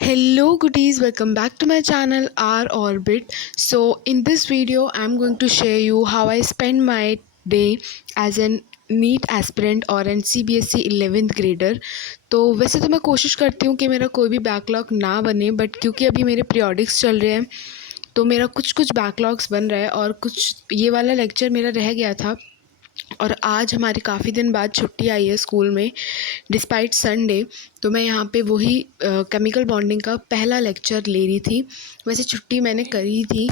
Hello goodies, welcome back to my channel R Orbit. So in this video I'm going to share you how I spend my day as an NEET aspirant और an C B S E 11th grader. तो वैसे तो मैं कोशिश करती हूँ कि मेरा कोई भी बैकलॉग ना बने, बट क्योंकि अभी मेरे पीरियोडिक्स चल रहे हैं तो मेरा कुछ कुछ बैकलॉग्स बन रहा है और कुछ ये वाला लेक्चर मेरा रह गया था। और आज हमारी काफ़ी दिन बाद छुट्टी आई है स्कूल में डिस्पाइट संडे। तो मैं यहाँ पे वही केमिकल बॉन्डिंग का पहला लेक्चर ले रही थी। वैसे छुट्टी मैंने करी थी।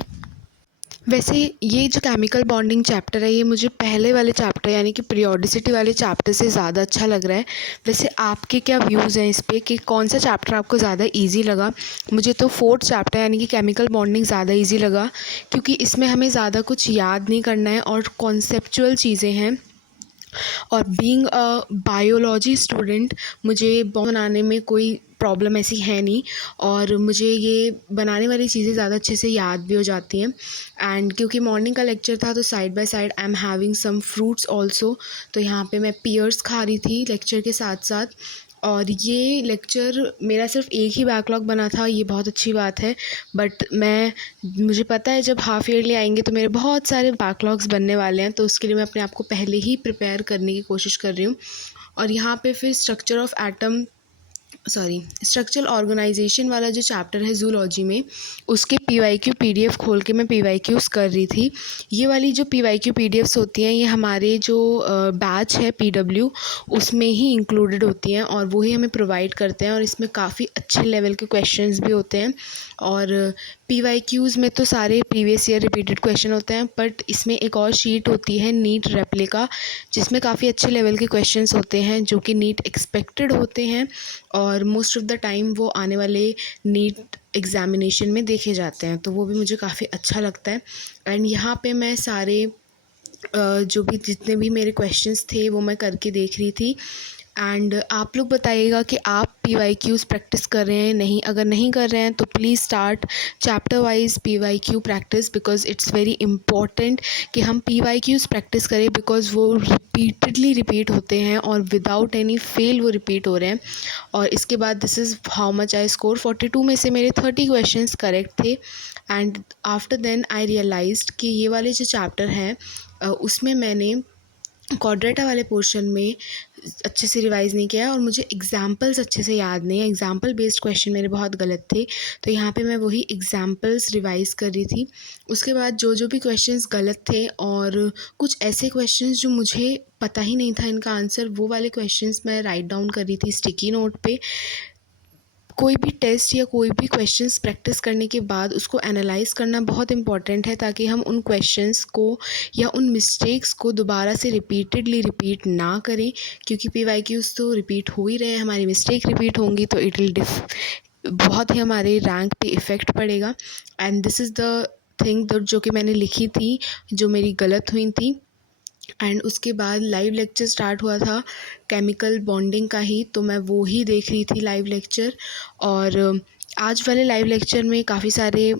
वैसे ये जो केमिकल बॉन्डिंग चैप्टर है ये मुझे पहले वाले चैप्टर यानी कि पीरियोडिसिटी वाले चैप्टर से ज़्यादा अच्छा लग रहा है। वैसे आपके क्या व्यूज़ हैं इस पे कि कौन सा चैप्टर आपको ज़्यादा इजी लगा? मुझे तो फोर्थ चैप्टर यानी कि केमिकल बॉन्डिंग ज़्यादा इजी लगा, क्योंकि इसमें हमें ज़्यादा कुछ याद नहीं करना है और कॉन्सेप्चुअल चीज़ें हैं। और बीइंग अ बायोलॉजी स्टूडेंट मुझे बनाने में कोई प्रॉब्लम ऐसी है नहीं, और मुझे ये बनाने वाली चीज़ें ज़्यादा अच्छे से याद भी हो जाती हैं। एंड क्योंकि मॉर्निंग का लेक्चर था तो side by side I am having some fruits also. तो यहाँ पे मैं पियर्स खा रही थी लेक्चर के साथ साथ। और ये लेक्चर मेरा सिर्फ एक ही बैकलॉग बना था, ये बहुत अच्छी बात है। बट मुझे पता है जब हाफ़ ईयरली आएंगे तो मेरे बहुत सारे बैकलॉग्स बनने वाले हैं, तो उसके लिए मैं अपने आप को पहले ही प्रिपेयर करने की कोशिश कर रही हूँ। और यहाँ पे फिर स्ट्रक्चरल ऑर्गेनाइजेशन वाला जो चैप्टर है जूलॉजी में, उसके पीवाईक्यू पीडीएफ खोल के मैं पीवाईक्यूज़ कर रही थी। ये वाली जो पीवाईक्यू पीडीएफ्स होती हैं ये हमारे जो बैच है पीडब्ल्यू उसमें ही इंक्लूडेड होती हैं और वही हमें प्रोवाइड करते हैं। और इसमें काफ़ी अच्छे लेवल के क्वेश्चंस भी होते हैं। और पीवाईक्यूज़ में तो सारे प्रीवियस ईयर रिपीटेड क्वेश्चन होते हैं, बट इसमें एक और शीट होती है नीट रेप्लिका, जिसमें काफ़ी अच्छे लेवल के क्वेश्चंस होते हैं जो कि नीट एक्सपेक्टेड होते हैं और मोस्ट ऑफ द टाइम वो आने वाले नीट एग्ज़ामिनेशन में देखे जाते हैं। तो वो भी मुझे काफ़ी अच्छा लगता है। एंड यहाँ पे मैं सारे जो भी जितने भी मेरे क्वेश्चंस थे वो मैं करके देख रही थी। एंड आप लोग बताइएगा कि आप पीवाईक्यूज़ प्रैक्टिस कर रहे हैं नहीं। अगर नहीं कर रहे हैं तो please start chapter wise PYQ practice, because it's very important कि हम पीवाईक्यूज़ प्रैक्टिस करें, बिकॉज़ वो रिपीटेडली रिपीट होते हैं और विदाउट एनी फेल वो रिपीट हो रहे हैं। और इसके बाद this is how much I score. 42 में से मेरे 30 क्वेश्चंस करेक्ट थे। And after then I realised कि ये वाले जो चैप्टर हैं उसमें मैंने क्वाड्रेटा वाले पोर्शन में अच्छे से रिवाइज़ नहीं किया और मुझे एग्जाम्पल्स अच्छे से याद नहीं है। एग्जाम्पल बेस्ड क्वेश्चन मेरे बहुत गलत थे, तो यहाँ पे मैं वही एग्जाम्पल्स रिवाइज़ कर रही थी। उसके बाद जो जो भी क्वेश्चंस गलत थे और कुछ ऐसे क्वेश्चंस जो मुझे पता ही नहीं था इनका आंसर, वो वाले क्वेश्चंस मैं राइट डाउन कर रही थी स्टिकी नोट पे। कोई भी टेस्ट या कोई भी क्वेश्चंस प्रैक्टिस करने के बाद उसको एनालाइज़ करना बहुत इंपॉर्टेंट है, ताकि हम उन क्वेश्चंस को या उन मिस्टेक्स को दोबारा से रिपीटेडली रिपीट ना करें। क्योंकि पीवाईक्यूज़ तो रिपीट हो ही रहे हैं, हमारी मिस्टेक रिपीट होंगी तो इट विल बहुत ही हमारे रैंक पे इफ़ेक्ट पड़ेगा। And this is the thing जो कि मैंने लिखी थी जो मेरी गलत हुई थी। एंड उसके बाद लाइव लेक्चर स्टार्ट हुआ था केमिकल बॉन्डिंग का ही, तो मैं वो ही देख रही थी लाइव लेक्चर। और आज वाले लाइव लेक्चर में काफ़ी सारे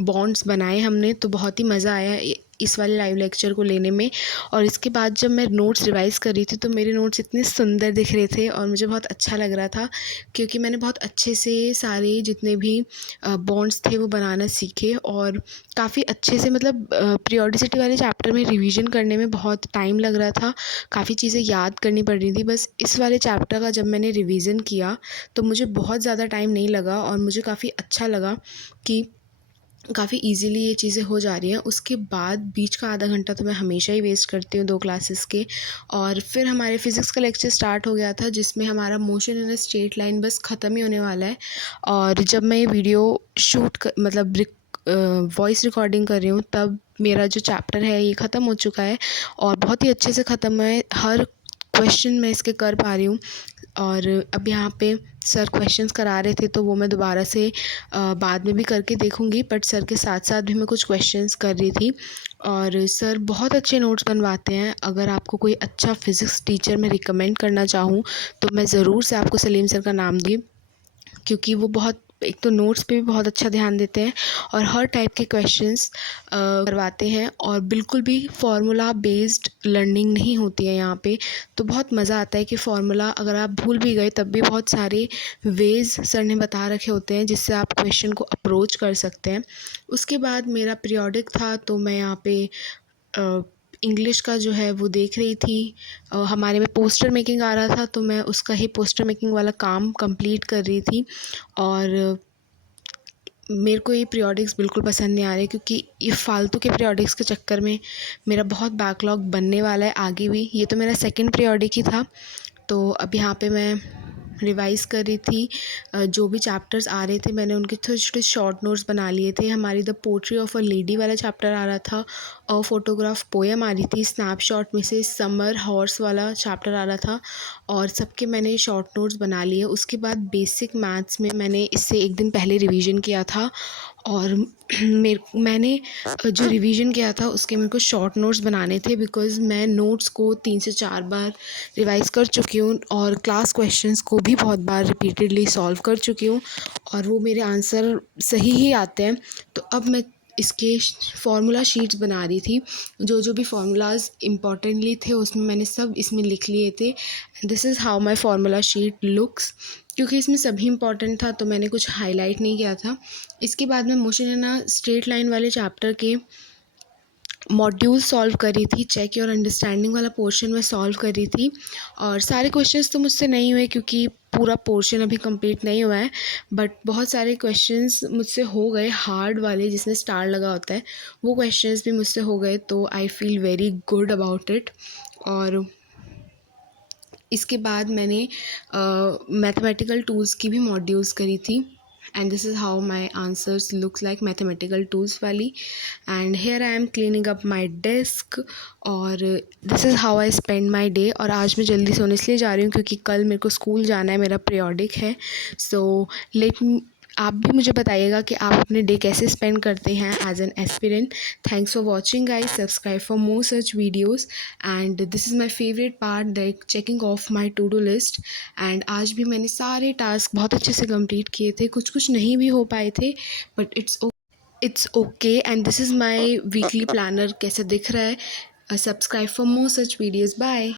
बॉन्ड्स बनाए हमने, तो बहुत ही मज़ा आया इस वाले लाइव लेक्चर को लेने में। और इसके बाद जब मैं नोट्स रिवाइज़ कर रही थी तो मेरे नोट्स इतने सुंदर दिख रहे थे और मुझे बहुत अच्छा लग रहा था, क्योंकि मैंने बहुत अच्छे से सारे जितने भी बॉन्ड्स थे वो बनाना सीखे। और काफ़ी अच्छे से मतलब पीरियोडिसिटी वाले चैप्टर में रिवीजन करने में बहुत टाइम लग रहा था, काफ़ी चीज़ें याद करनी पड़ रही थी। बस इस वाले चैप्टर का जब मैंने रिवीजन किया तो मुझे बहुत ज़्यादा टाइम नहीं लगा और मुझे काफ़ी अच्छा लगा कि काफ़ी इजीली ये चीज़ें हो जा रही हैं। उसके बाद बीच का आधा घंटा तो मैं हमेशा ही वेस्ट करती हूँ 2 क्लासेस के। और फिर हमारे फ़िज़िक्स का लेक्चर स्टार्ट हो गया था, जिसमें हमारा motion in a straight line बस ख़त्म ही होने वाला है। और जब मैं ये वीडियो मतलब वॉइस रिकॉर्डिंग कर रही हूँ तब मेरा जो चैप्टर है ये ख़त्म हो चुका है और बहुत ही अच्छे से ख़त्म है। हर क्वेश्चन मैं इसके कर पा रही हूँ। और अब यहाँ पे सर क्वेश्चंस करा रहे थे तो वो मैं दोबारा से बाद में भी करके देखूँगी, बट सर के साथ साथ भी मैं कुछ क्वेश्चंस कर रही थी। और सर बहुत अच्छे नोट्स बनवाते हैं। अगर आपको कोई अच्छा फ़िज़िक्स टीचर मैं रिकमेंड करना चाहूँ तो मैं ज़रूर से आपको सलीम सर का नाम दूँ, क्योंकि वो बहुत एक तो नोट्स पे भी बहुत अच्छा ध्यान देते हैं और हर टाइप के क्वेश्चंस करवाते हैं और बिल्कुल भी फार्मूला बेस्ड लर्निंग नहीं होती है यहाँ पे। तो बहुत मज़ा आता है कि फार्मूला अगर आप भूल भी गए तब भी बहुत सारे वेज़ सर ने बता रखे होते हैं जिससे आप क्वेश्चन को अप्रोच कर सकते हैं। उसके बाद मेरा पीरियोडिक था तो मैं यहाँ पे इंग्लिश का जो है वो देख रही थी। हमारे में पोस्टर मेकिंग आ रहा था तो मैं उसका ही पोस्टर मेकिंग वाला काम कंप्लीट कर रही थी। और मेरे को ये पीरियोडिक्स बिल्कुल पसंद नहीं आ रहे क्योंकि ये फालतू के पीरियोडिक्स के चक्कर में मेरा बहुत बैकलॉग बनने वाला है आगे भी। ये तो मेरा सेकंड पीरियोडिक ही था। तो अब यहाँ पे मैं रिवाइज़ कर रही थी। जो भी चैप्टर्स आ रहे थे मैंने उनके छोटे छोटे शॉर्ट नोट्स बना लिए थे। हमारी the portrait of a lady वाला चैप्टर आ रहा था और फोटोग्राफ पोएम आ रही थी। स्नैपशॉट में से समर हॉर्स वाला चैप्टर आ रहा था और सबके मैंने शॉर्ट नोट्स बना लिए। उसके बाद बेसिक मैथ्स में मैंने इससे एक दिन पहले रिवीजन किया था और मैंने जो रिवीजन किया था उसके मेरे को शॉर्ट नोट्स बनाने थे बिकॉज़ मैं नोट्स को 3 से 4 बार रिवाइज़ कर चुकी हूँ और क्लास क्वेश्चंस को भी बहुत बार रिपीटेडली सॉल्व कर चुकी हूँ और वो मेरे आंसर सही ही आते हैं। तो अब मैं इसके फार्मूला शीट्स बना रही थी। जो जो भी फार्मूलाज इम्पॉर्टेंटली थे उसमें मैंने सब इसमें लिख लिए थे। This is how my formula sheet looks. क्योंकि इसमें सभी इम्पॉर्टेंट था तो मैंने कुछ हाईलाइट नहीं किया था। इसके बाद मैं मोशन एंड स्ट्रेट लाइन वाले चैप्टर के मॉड्यूल सॉल्व कर रही थी। चेक योर अंडरस्टैंडिंग वाला पोर्शन में सॉल्व कर रही थी और सारे क्वेश्चंस तो मुझसे नहीं हुए क्योंकि पूरा पोर्शन अभी कंप्लीट नहीं हुआ है। बट बहुत सारे क्वेश्चंस मुझसे हो गए, हार्ड वाले जिसमें स्टार लगा होता है वो क्वेश्चंस भी मुझसे हो गए। तो I feel very good about it. और इसके बाद मैंने मैथमेटिकल टूल्स की भी मॉड्यूल्स करी थी and this is how my answers looks like mathematical tools वाली। And here I am cleaning up my desk और this is how I spend my day. और आज मैं जल्दी सोने इसलिए जा रही हूँ क्योंकि कल मेरे को स्कूल जाना है, मेरा पीरियोडिक है। सो आप भी मुझे बताइएगा कि आप अपने डे कैसे स्पेंड करते हैं as an aspirant. Thanks for watching guys, subscribe for more such videos and this is my favourite part like checking off my to do list. And आज भी मैंने सारे टास्क बहुत अच्छे से कंप्लीट किए थे, कुछ कुछ नहीं भी हो पाए थे but it's okay. And this is my weekly planner कैसे दिख रहा है। Subscribe for more such videos. Bye.